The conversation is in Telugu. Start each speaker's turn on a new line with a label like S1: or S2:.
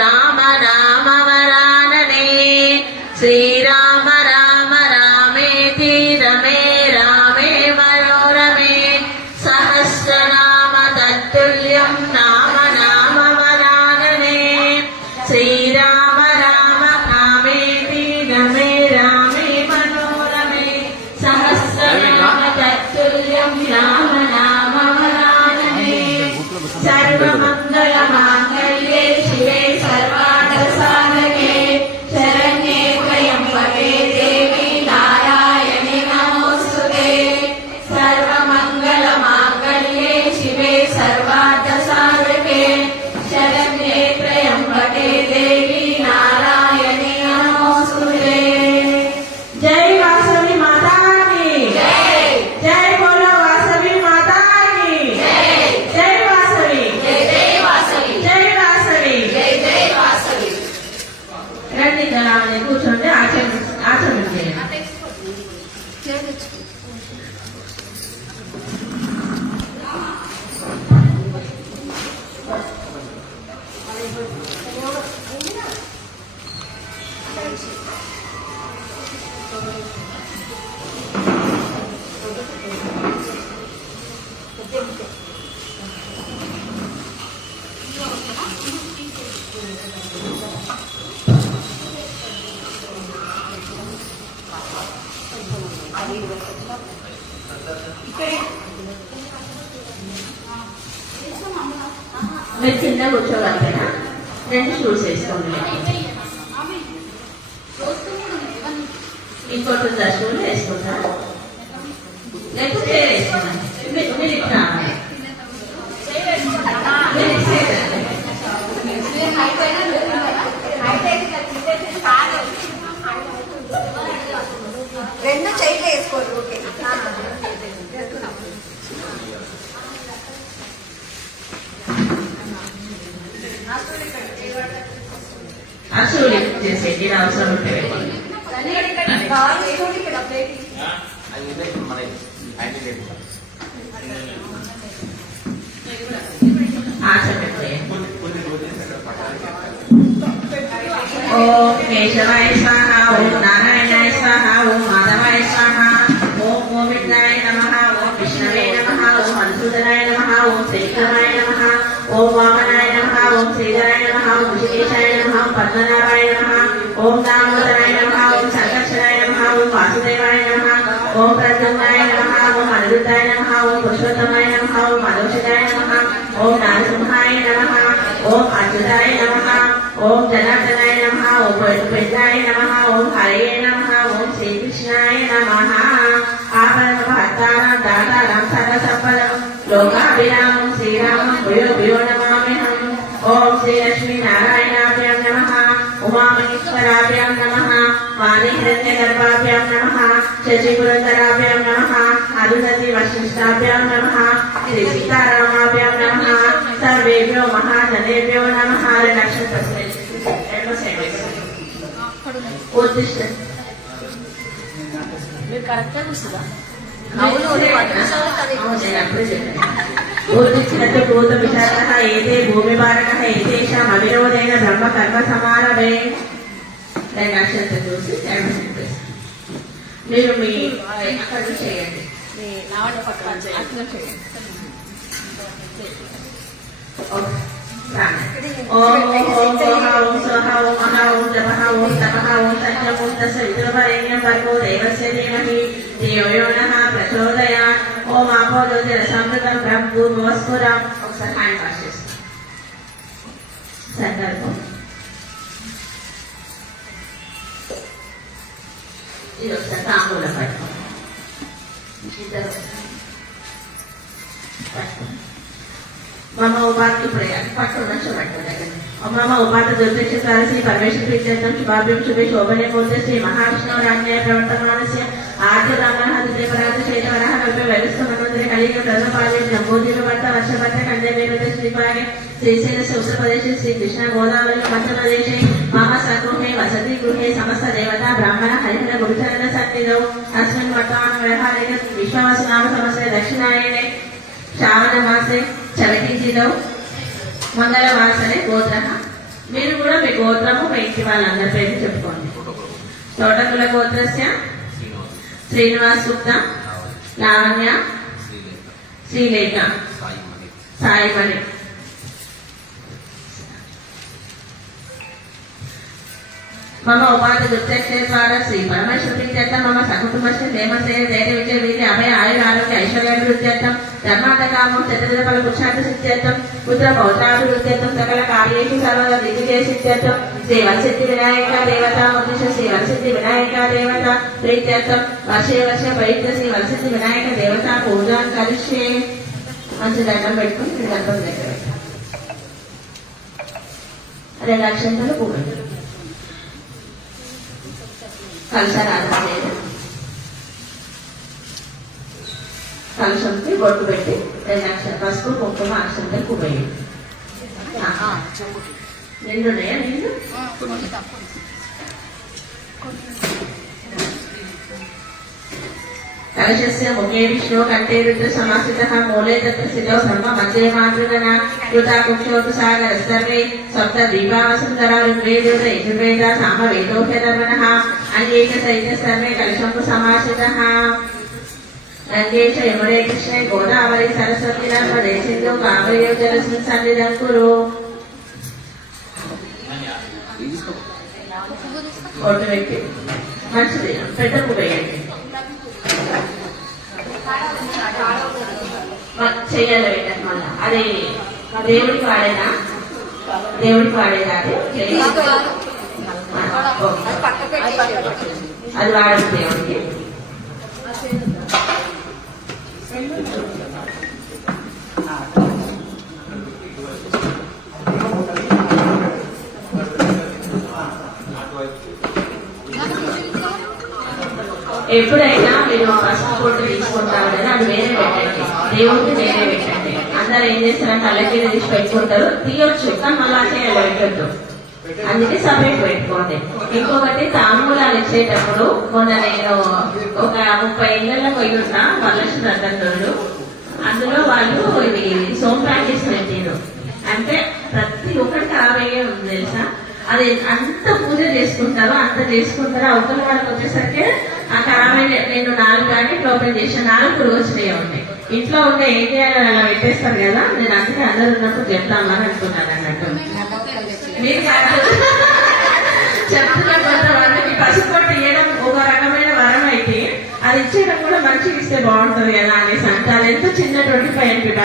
S1: రామ రామ మీరు కింద కూర్చోగలిగినా? రెండు షూస్ వేసుకోండి. ఇంకోటి ఉందా షూలు వేసుకుంటా? లేకపోతే వేసుకున్నా మీరు ఇప్పుడు ఇట్లా రావాలి. మీరు ఇటు సైడ్ రండి.
S2: రెండు చైర్లు వేసుకోరు ఓకే
S1: ఆ షూ లిఫ్ట్ చేసేది ఇలా అవసరం ఉంటే వెళ్ళండి.
S2: బాగా వేసుకోండి ఇక్కడ ప్లేట్
S3: అది ఇదే మన ఆయన లేదు
S1: ఆచరణ చేయండి
S3: కొన్ని కొన్ని రోజులు అక్కడ పట్టాలి
S1: ఓం కేశవాయ స్వాహ ఓం నారాయణాయ స్వాహ ఓం మాధవాయ స్వాహ ఓం గోవిందాయ నమ ఓం విష్ణవే నమ ఓం మధుసూదనాయ నమ ఓం శ్రీకరాయ నమ ఓం వామనాయ నమ ఓం నమ పద్మనాభాయ నమ ఓం దామోదరాయ నమ ఓం సంకర్షణాయ నమ ఓం వాసుదేవాయ నమ ఓం ప్రద్యుమ్నాయ నమ ఓం అనిరుద్ధాయ నమ ఓం పురుషోత్తమాయ నమ ఓం మధుషిదాయ నమ ఓం నారసింహాయ నమ ఓం అచ్యుతాయ నమ ఓం జనార్దనాయ నమ ఓం పెద్దాయ నమ ఓం హరే నమ ఓం శ్రీకృష్ణాయ నమ ఆపద భక్తానం దాతారం సర్వసంపదం లోకాభిరామ నమ. శశిపురంధరాభ్యాం నమ. అరుంధతి వశిష్టాభ్యాం నమ. శ్రీ సీతారామాభ్యాం నమ. సర్వేభ్యో మహాజనేభ్యో నమ. నక్షత్ర ఉద్దిష్ట
S2: మీరు కరెక్ట్గా
S1: అవును ఊర్జిచ్చినట్టు భూత విశారణ ఏదే భూమి భారణ ఏదేషాం అవిరోధైన బ్రహ్మ కర్మ సమానమే. అక్షంత చూసి అడ్మిషన్ చేస్తాం. మీరు మీ అక్కడ చేయండి. ఓం ఓం ఓం ఓం ఓం స్వహ ఓం మహా ఓం జపహ ఓం తపహ ఓం సత్యం ఓం తస్య విద్రువరేణ్యం భర్గో దేవస్య ధీమహి ధియో యో నః ప్రచోదయాత్ ఓం ఆపో జ్యోతిర సమృతం బ్రహ్మూర్వస్ఫురం ఒకసారి హ్యాండ్ వాష్ చేస్తాం సందర్భం మమ ఉపాధి ఇప్పుడు పట్టు లక్ష పట్టుకోండి మమ ఉపాధి దుర్భిక్షకాల శ్రీ పరమేశ్వర ప్రీత్యర్థం శుభాభ్యం శుభే శోభనే పోతే శ్రీ మహావిష్ణు రాజ్ఞ ప్రవర్తమానస్య ఆర్య రామః హృదయపరాధ చేతవరః నవ్య వైరస్త మనోదరి కలిగ ప్రజపాలే జంబోదీవ భర్త వర్షభర్త కందే వేరద శ్రీపాగే శ్రీశైల ఉత్తరప్రదేశే శ్రీ కృష్ణ గోదావరి మధ్యప్రదేశే మహాసగృహే వసతి గృహే సమస్త దేవత బ్రాహ్మణ హరిహర గురుచరణ సన్నిధౌ అస్మిన్ వర్తమాన వ్యవహారిక విశ్వాసనామ సమస్య దక్షిణాయనే శ్రావణ మాసే చలకించిదౌ తిథౌ మంగళవాసరే గోత్ర మీరు కూడా మీ గోత్రము మీ ఇంటి వాళ్ళందరి పేరు చెప్పుకోండి. తోటకుల గోత్రస్య?
S3: శ్రీనివాస్
S1: గుప్తా? లావణ్య?
S3: శ్రీలేఖ.
S1: శ్రీలేఖ.
S3: సాయి మణి.
S1: మమ ఉపాధి దుర్చక్షే ద్వారా శ్రీ పరమేశ్వరి చేత మమ సకుటుంబశ్రీ క్షేమశ్రేయ ధైర్య విజయ వీరి అభయ ఆయుర ఆరోగ్య ఐశ్వర్యాభివృద్ధి చేద్దాం ఐశ్వర్యాభివృద్ధ్యర్థం ధర్మార్థకామం చతుర్థ ఫల పురుషార్థ సిద్ధ్యర్థం పుత్ర పౌత్రాభివృద్ధి చేద్దాం సకల కార్యేషు సర్వద దిగ్విజయ సిద్ధ్యర్థం శ్రీ వరసిద్ధి వినాయక దేవత ఉద్దేశ శ్రీ వరసిద్ధి వినాయక దేవత ప్రీత్యర్థం వర్షే వర్ష పవిత్ర శ్రీ వరసిద్ధి వినాయక దేవత పూజ కలిసి మంచి దండం పెట్టుకుని గర్భం దగ్గర అదే రెండు అక్షంతలు పూలు కలశారాధన లేదు కలశంకి బొట్టు పెట్టి రెండు అక్షర పసుపు కుంకుమ అక్షంతో పువ్వేయండి నిండున్నాయా నిండు మూలే తత్ర స్థితో సర్వ మధ్యే మాతృగణ కృతా కుక్షోతు సాగర సర్వే సప్త దీపావసుందర ఋగ్వేద యజుర్వేద సామ వేదోహ్యధర్మణ అంగేక సైత సర్వే కలశంకు సమాసిత రంగేశ యమునే కృష్ణే గోదావరి సరస్వతి నర్మదే సింధు కావేరీ జలస్మిన్ సన్నిధం కురు ఒట్టు పెట్టి మంచిది. పెద్ద వేయండి. పెట్టండి మళ్ళా అది దేవుడికి వాడేదా దేవుడికి వాడేదా అది? వాడదు దేవుడికి. ఎప్పుడైనా మీరు పసుపు కొట్టు తీసుకుంటారు కదా అది వేరే పెట్టండి. దేవుడికి వేరే పెట్టండి. అందరు ఏం చేస్తారంటే అల్లకీర తీసి పెట్టుకుంటారు. తీయొచ్చు కానీ మళ్ళీ అట్లే అలా పెట్టద్దు. అందుకే సపరేట్ పెట్టుకోండి. ఇంకొకటి తాంబూలాలు ఇచ్చేటప్పుడు మొన్న నేను ఒక ముప్పై ఏళ్ళలో పోయి ఉన్నా వరలక్ష్మి రథం అందులో వాళ్ళు ఇవి సోమ్ ప్రాక్టీస్ పెట్టారు అంటే ప్రతి ఒక్కటి ఖరాబ్ అయ్యే ఉంది తెలుసా? అది అంత పూజ చేసుకుంటారో అంత చేసుకుంటారో. అవతల వాళ్ళకి వచ్చేసరికి ఖరాబ్ అయిన నేను నాలుగు ప్యాకెట్లు ఓపెన్ చేసిన నాలుగు రోజులే ఉంటాయి ఇంట్లో ఉన్న ఏం చేయాలని అలా పెట్టేస్తారు కదా? నేను అందుకే అందరు ఉన్నప్పుడు చెప్తామని అనుకున్నాను అన్నట్టు. మీరు కాదు. చెప్తున్నా పసుపొట్టు ఇవ్వడం ఒక రకమైన వరం అయితే అది ఇచ్చేయడం కూడా మంచిగా ఇస్తే బాగుంటుంది కదా అనేసి అంటే అది ఎంత చిన్న ట్వంటీ ఫైవ్